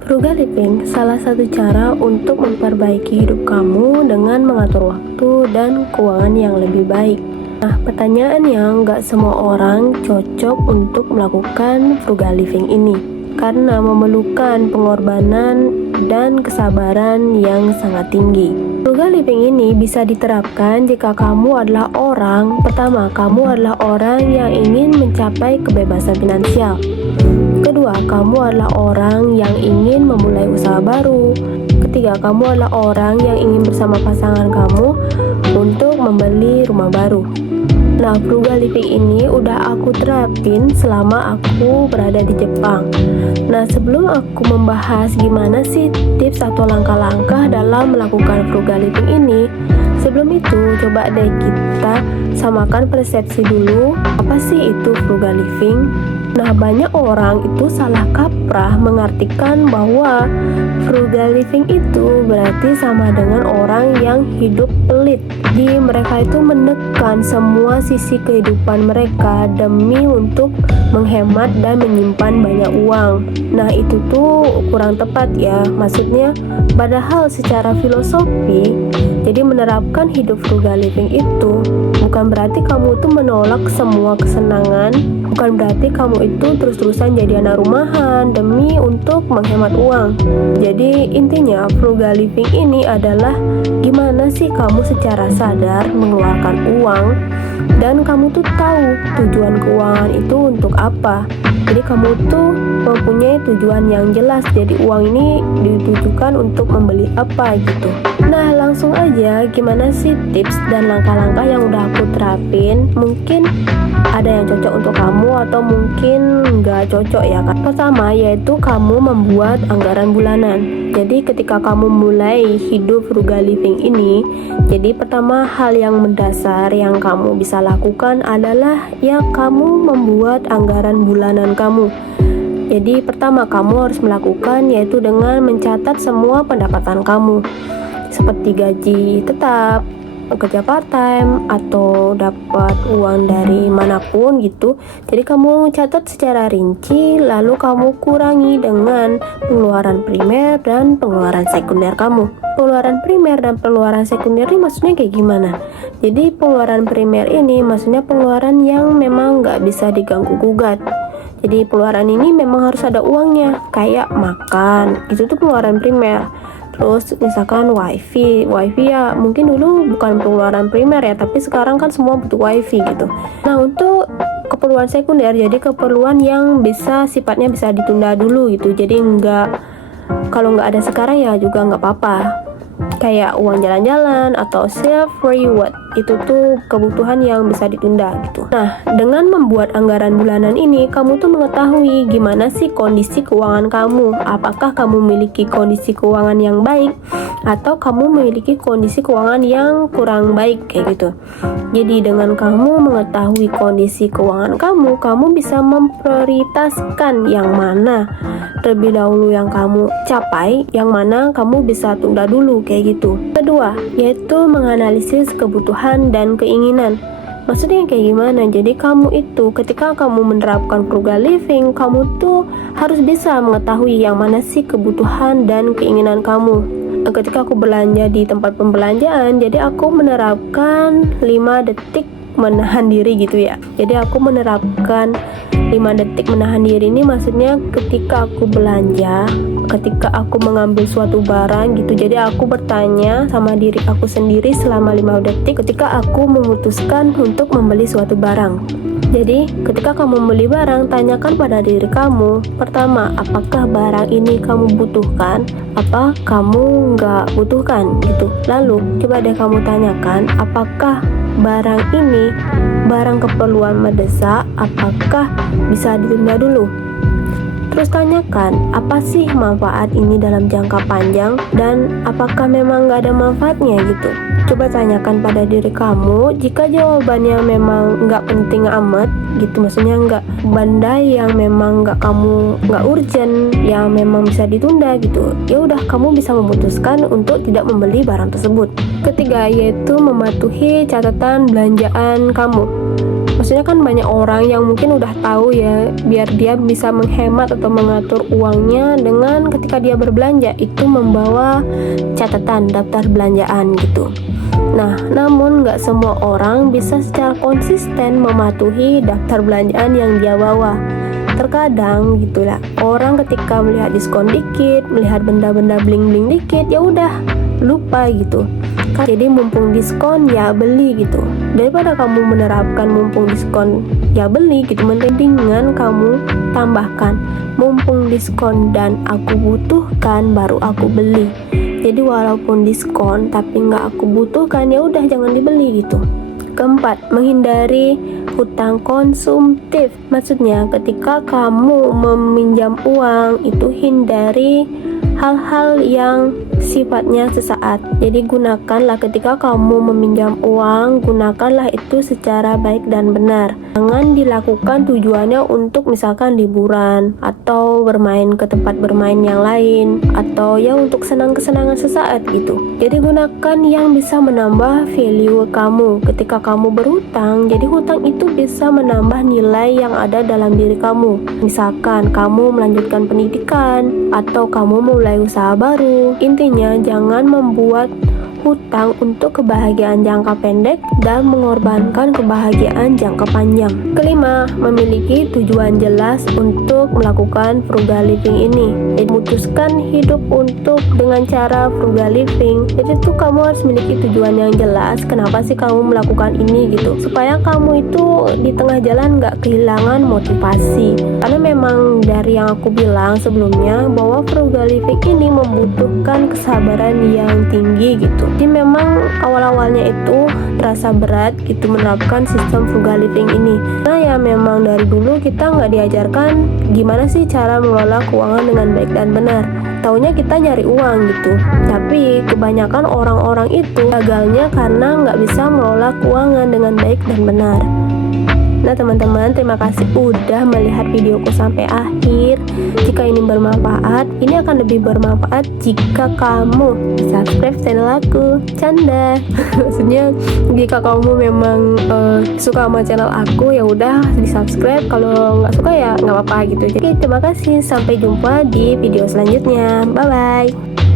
Frugal living salah satu cara untuk memperbaiki hidup kamu dengan mengatur waktu dan keuangan yang lebih baik. Nah, pertanyaannya, nggak semua orang cocok untuk melakukan frugal living ini karena memerlukan pengorbanan dan kesabaran yang sangat tinggi. Frugal living ini bisa diterapkan jika kamu adalah kamu adalah orang yang ingin mencapai kebebasan finansial. Kedua, kamu adalah orang yang ingin memulai usaha baru. Ketiga, kamu adalah orang yang ingin bersama pasangan kamu untuk membeli rumah baru. Nah, frugal living ini udah aku terapin selama aku berada di Jepang. Nah, sebelum aku membahas gimana sih tips atau langkah-langkah dalam melakukan frugal living ini, sebelum itu coba deh kita samakan persepsi dulu, apa sih itu frugal living? Nah, banyak orang itu salah kaprah mengartikan bahwa frugal living itu berarti sama dengan orang yang hidup pelit. Jadi mereka itu menekan semua sisi kehidupan mereka demi untuk menghemat dan menyimpan banyak uang. Nah, itu tuh kurang tepat ya. Maksudnya, padahal secara filosofi, jadi menerapkan hidup frugal living itu bukan berarti kamu tuh menolak semua kesenangan, bukan berarti kamu itu terus-terusan jadi anak rumahan demi untuk menghemat uang. Jadi intinya frugal living ini adalah gimana sih kamu secara sadar mengeluarkan uang dan kamu tuh tahu tujuan keuangan itu untuk apa. Jadi kamu tuh mempunyai tujuan yang jelas, jadi uang ini ditujukan untuk membeli apa gitu. Nah, langsung aja gimana sih tips dan langkah-langkah yang udah aku terapin. Mungkin ada yang cocok untuk kamu atau mungkin nggak cocok ya kan. Pertama yaitu kamu membuat anggaran bulanan. Jadi ketika kamu mulai hidup frugal living ini, jadi pertama hal yang mendasar yang kamu bisa lakukan adalah ya kamu membuat anggaran bulanan kamu. Jadi pertama kamu harus melakukan yaitu dengan mencatat semua pendapatan kamu, seperti gaji tetap, kerja part time, atau dapat uang dari manapun gitu. Jadi kamu catat secara rinci, lalu kamu kurangi dengan pengeluaran primer dan pengeluaran sekunder kamu. Pengeluaran primer dan pengeluaran sekunder ini maksudnya kayak gimana? Jadi pengeluaran primer ini maksudnya pengeluaran yang memang nggak bisa diganggu gugat. Jadi pengeluaran ini memang harus ada uangnya, kayak makan, itu tuh pengeluaran primer. Terus misalkan wifi ya mungkin dulu bukan pengeluaran primer ya, tapi sekarang kan semua butuh wifi gitu. Nah, untuk keperluan sekunder, jadi keperluan yang sifatnya bisa ditunda dulu gitu. Jadi kalau nggak ada sekarang ya juga nggak apa-apa. Kayak uang jalan-jalan atau self reward, itu tuh kebutuhan yang bisa ditunda gitu. Nah, dengan membuat anggaran bulanan ini, kamu tuh mengetahui gimana sih kondisi keuangan kamu. Apakah kamu memiliki kondisi keuangan yang baik atau kamu memiliki kondisi keuangan yang kurang baik kayak gitu. Jadi dengan kamu mengetahui kondisi keuangan kamu bisa memprioritaskan yang mana terlebih dahulu yang kamu capai, yang mana kamu bisa tunda dulu kayak gitu. Kedua, yaitu menganalisis kebutuhan dan keinginan. Maksudnya kayak gimana? Jadi kamu itu ketika kamu menerapkan frugal living, kamu tuh harus bisa mengetahui yang mana sih kebutuhan dan keinginan kamu. Ketika aku belanja di tempat pembelanjaan, jadi aku menerapkan 5 detik menahan diri gitu ya. Jadi aku menerapkan 5 detik menahan diri ini maksudnya ketika aku belanja, ketika aku mengambil suatu barang gitu. Jadi aku bertanya sama diri aku sendiri selama 5 detik ketika aku memutuskan untuk membeli suatu barang. Jadi ketika kamu membeli barang, tanyakan pada diri kamu, pertama, apakah barang ini kamu butuhkan, apa kamu nggak butuhkan gitu. Lalu coba deh kamu tanyakan, apakah barang ini barang keperluan mendesak, apakah bisa ditunda dulu. Terus tanyakan, apa sih manfaat ini dalam jangka panjang dan apakah memang nggak ada manfaatnya gitu. Coba tanyakan pada diri kamu, jika jawabannya memang nggak penting amat gitu, maksudnya nggak benda yang memang nggak urgent, yang memang bisa ditunda gitu, ya udah kamu bisa memutuskan untuk tidak membeli barang tersebut. Ketiga, yaitu mematuhi catatan belanjaan kamu. Maksudnya kan banyak orang yang mungkin udah tahu ya, biar dia bisa menghemat atau mengatur uangnya dengan ketika dia berbelanja itu membawa catatan daftar belanjaan gitu. Nah, namun nggak semua orang bisa secara konsisten mematuhi daftar belanjaan yang dia bawa. Terkadang gitulah, orang ketika melihat diskon dikit, melihat benda-benda bling-bling dikit, ya udah lupa gitu. Jadi mumpung diskon ya beli gitu. Daripada kamu menerapkan mumpung diskon ya beli gitu, mendingan kamu tambahkan mumpung diskon dan aku butuhkan baru aku beli. Jadi walaupun diskon tapi nggak aku butuhkan, ya udah jangan dibeli gitu. Keempat, menghindari hutang konsumtif. Maksudnya ketika kamu meminjam uang itu hindari hal-hal yang sifatnya sesaat. Jadi gunakanlah ketika kamu meminjam uang, gunakanlah itu secara baik dan benar. Jangan dilakukan tujuannya untuk misalkan liburan atau bermain ke tempat bermain yang lain atau ya untuk kesenangan sesaat gitu. Jadi gunakan yang bisa menambah value kamu. Ketika kamu berhutang, jadi hutang itu bisa menambah nilai yang ada dalam diri kamu. Misalkan kamu melanjutkan pendidikan atau kamu mulai usaha baru. Intinya jangan membuat hutang untuk kebahagiaan jangka pendek dan mengorbankan kebahagiaan jangka panjang. Kelima, memiliki tujuan jelas untuk melakukan frugal living ini. Jadi memutuskan hidup untuk dengan cara frugal living. Jadi tuh kamu harus memiliki tujuan yang jelas. Kenapa sih kamu melakukan ini gitu? Supaya kamu itu di tengah jalan nggak kehilangan motivasi. Karena memang dari yang aku bilang sebelumnya bahwa frugal living ini membutuhkan kesabaran yang tinggi gitu. Jadi memang awal-awalnya itu terasa berat gitu menerapkan sistem frugal living ini. Karena ya memang dari dulu kita nggak diajarkan gimana sih cara mengelola keuangan dengan baik dan benar. Taunya kita nyari uang gitu. Tapi kebanyakan orang-orang itu gagalnya karena nggak bisa mengelola keuangan dengan baik dan benar. Nah teman-teman, terima kasih udah melihat videoku sampai akhir. Jika ini bermanfaat, ini akan lebih bermanfaat jika kamu subscribe channel aku. Canda. Maksudnya jika kamu memang suka sama channel aku, ya udah di subscribe. Kalau nggak suka ya nggak apa-apa gitu. Jadi terima kasih, sampai jumpa di video selanjutnya. Bye bye.